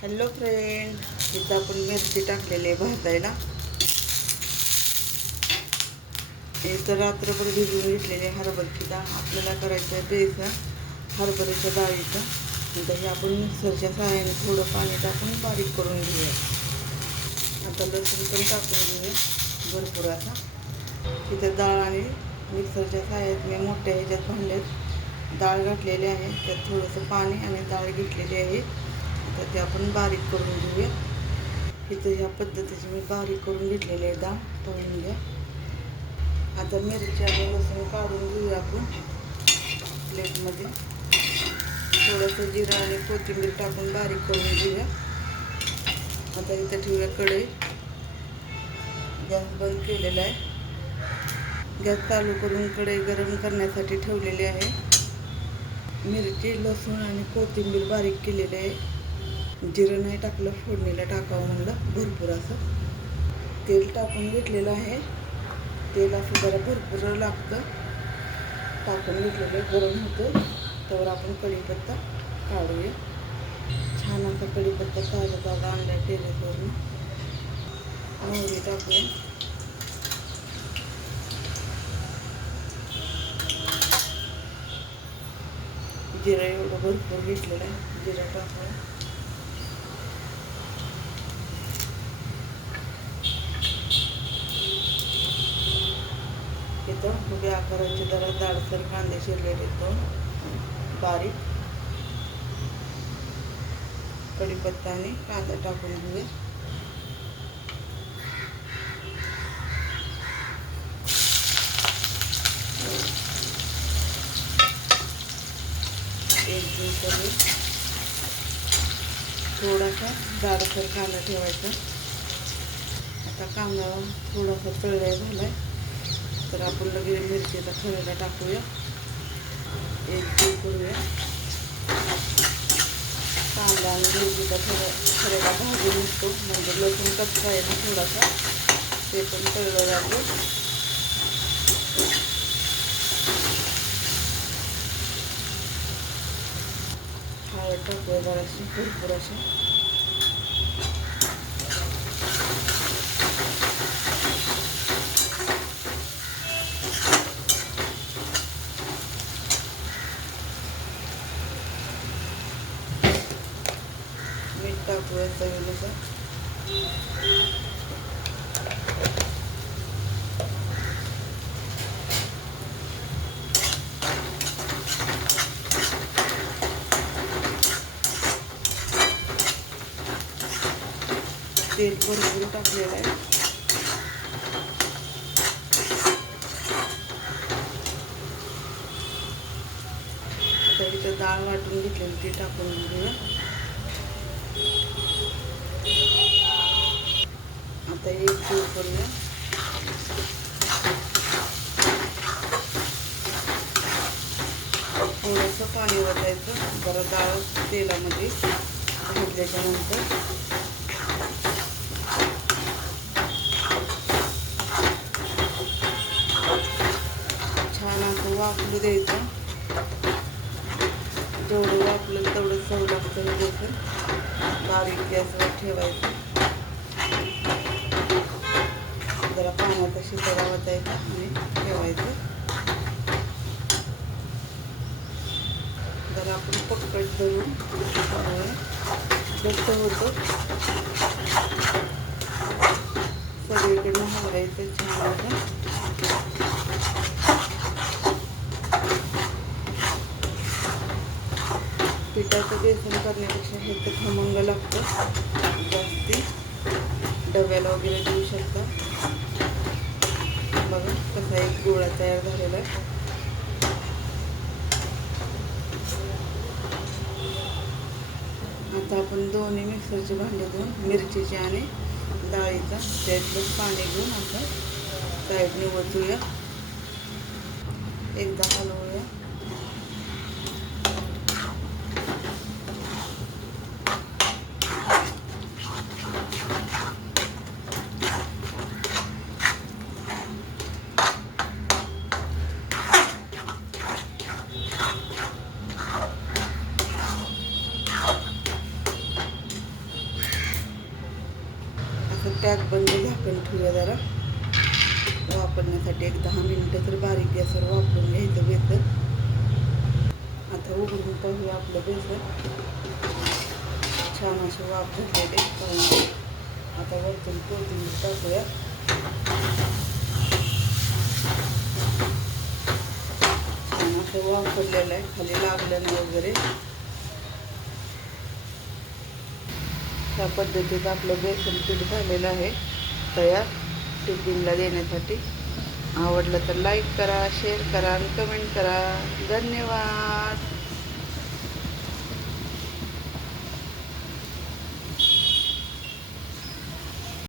Hello friend, इथं आपण मिरची टाकलेली आहे भाजायला. इथं रात्रभर भिजवून घेतलेली हरभऱ्याची डाळ. आपल्याला करायचं आहे बेसन हरभऱ्याच्या डाळीचं. नंतर हे आपण मिक्सरच्या सहाय्याने थोडं पाणी टाकून बारीक करून घेऊया. आता लसूण पण टाकून घेऊया भरपूर असा. इथं डाळ आणि मिक्सरच्या सहाय्याने मोठ्या ह्याच्यात भांड्यात डाळ घातलेली आहे. त्यात थोडंसं पाणी आणि डाळ घेतलेली आहे. आता ते आपण बारीक करून घेऊया. इथं ह्या पद्धतीची मी बारीक करून घेतलेली आहे डाळ. पाहून घ्या. आता मिरची आणि लसूण काढून घेऊया आपण प्लेटमध्ये. थोडंसं जिरं आणि कोथिंबीर टाकून बारीक करून घेऊया. आता इथं ठेवूया कढई. गॅस बंद केलेला आहे. गॅस चालू करून कढई गरम करण्यासाठी ठेवलेली आहे. मिरची, लसूण आणि कोथिंबीर बारीक केलेली आहे. जिरं नाही टाकलं, फोडणीला टाकावं म्हणलं भरपूर असं. तेल टाकून घेतलेलं आहे. तेल असं जरा भरपूर लागतं. टाकून घेतलेलं गरम होतं. त्यावर आपण कढीपत्ता काढूया. छान असा कढीपत्ता ताजा ताजा आणला टेरेसवरून. मोहरी टाकूया. जिरं एवढं भरपूर घेतलेलं आहे. जिरं टाकूया. इथं उभ्या आकाराचे जरा जाडसर कांदे चिरलेले दोन बारीक. कढीपत्ता आणि कांदा टाकून घेऊया. एकदम करून थोडासा जाडसर कांदा ठेवायचा. आता कांदा थोडासा तळला झालाय तर आपण लगेच मिरचीचा खरेला टाकूया. एक करूया. कांदा आणि मिरचीचा खरेला भाजून निघतो. म्हणजे लसूण कच्चा आहे ना थोडासा, ते पण तळलं जातं. हळद टाकूया जराशी भरपूर अशी. मीठ टाकूया चवीनुसार. तेल भरपूर टाकलेलं आहे. आता इथं डाळ वाटून घेतलेली ती टाकून घेऊया. आता एक जीव करूया. थोडंसं पाणी ओतायचं जरा डाळ तेलामध्ये भाजल्याच्या नंतर. छान असं वाफलू द्यायचं. जेवढं वाफलं तेवढं चव लागतं हे द्यायचं. बारीक गॅसवर ठेवायचं. जरा पाण्याचा शितारा वाचायचा आणि ठेवायचं. जरा आपण पटकट धरून घट्ट होतं. सगळीकडनं हलवायचं छान असं. पिठाचं बेसन करण्यापेक्षा हे तर खमंग लागतं. जास्ती डब्याला वगैरे देऊ शकता. बघा कसा एक गोळा तयार झालेला आहे. आता आपण दोन्ही मिक्सरचे भांडे धुवून मिरचीचे आणि डाळीचा त्यातलं पाणी घेऊन आपण साईडने वतूया. एकदा हलवूया. टॅग बंद झाकण ठेवूया जरा वापरण्यासाठी. एक 10 मिनिटं तर बारीक गॅसवर वापरून घ्यायचं बेसन. आता उघडून पाहूया आपलं बेसन छान असे वाफ झालेले. आता वरतून कोथिंबीर टाकूया. छान असं वापरलेलं आहे, खाली लागलं नाही वगैरे. त्या पद्धतीत आपलं बेसन पीठ झालेलं आहे तयार टिफिनला देण्यासाठी. आवडलं तर लाईक करा, शेअर करा आणि कमेंट करा. धन्यवाद.